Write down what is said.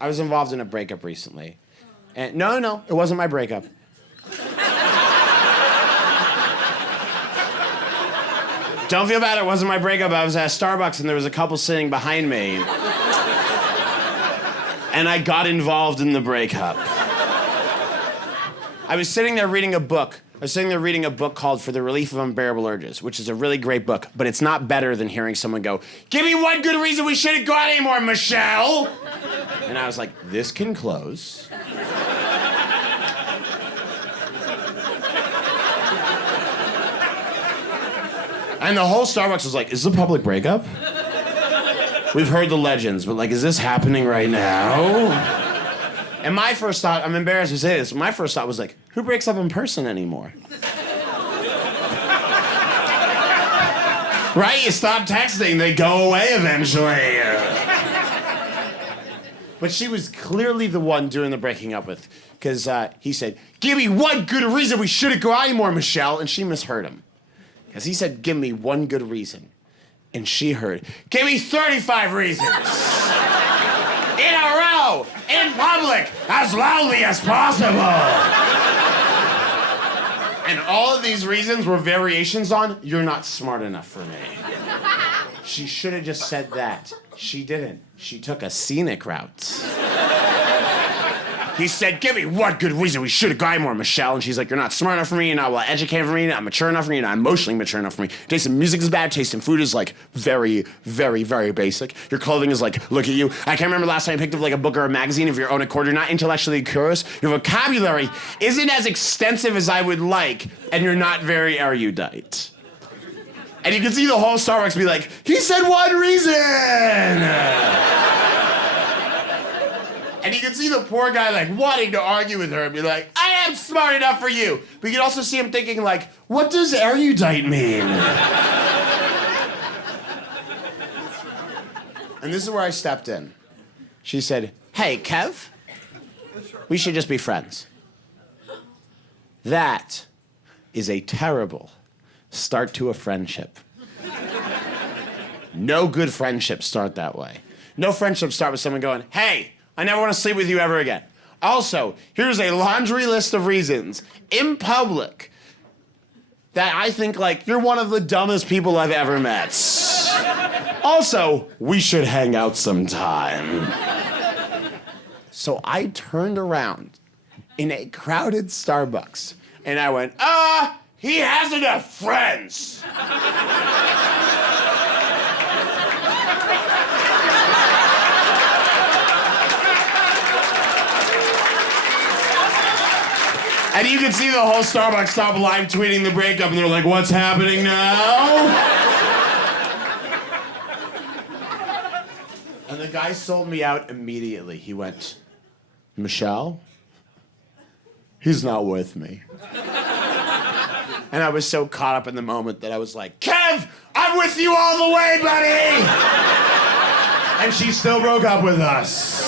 I was involved in a breakup recently. And no, it wasn't my breakup. Don't feel bad, it wasn't my breakup. I was at Starbucks and there was a couple sitting behind me. And I got involved in the breakup. I was sitting there reading a book. I was sitting there reading a book called For the Relief of Unbearable Urges, which is a really great book, but it's not better than hearing someone go, "Give me one good reason we shouldn't go out anymore, Michelle!" And I was like, this can close. And the whole Starbucks was like, is this a public breakup? We've heard the legends, but like, is this happening right now? And my first thought, I'm embarrassed to say this, my first thought was like, who breaks up in person anymore? Right? You stop texting, they go away eventually. But she was clearly the one doing the breaking up with, because he said, "Give me one good reason we shouldn't go out anymore, Michelle," and she misheard him. Because he said, "Give me one good reason." And she heard, "Give me 35 reasons." In a row, in public, as loudly as possible. And all of these reasons were variations on, "You're not smart enough for me." She should have just said that. She didn't. She took a scenic route. He said, "Give me one good reason we should have gone more, Michelle." And she's like, "You're not smart enough for me, you're not well educated for me, you're not mature enough for me, you're not emotionally mature enough for me. Taste in music is bad, taste in food is like very, very, very basic. Your clothing is like, look at you. I can't remember last time I picked up like a book or a magazine of your own accord. You're not intellectually curious. Your vocabulary isn't as extensive as I would like, and you're not very erudite." And you can see the whole Starbucks be like, he said one reason! And you can see the poor guy like wanting to argue with her and be like, "I am smart enough for you." But you can also see him thinking like, what does erudite mean? And this is where I stepped in. She said, "Hey, Kev, we should just be friends." That is a terrible start to a friendship. No good friendships start that way. No friendships start with someone going, "Hey, I never want to sleep with you ever again. Also, here's a laundry list of reasons in public that I think like you're one of the dumbest people I've ever met. Also, we should hang out sometime." So I turned around in a crowded Starbucks and I went, he has enough friends. And you can see the whole Starbucks stop live tweeting the breakup and they're like, "What's happening now?" And the guy sold me out immediately. He went, "Michelle, he's not with me." And I was so caught up in the moment that I was like, "Kev, I'm with you all the way, buddy!" And she still broke up with us.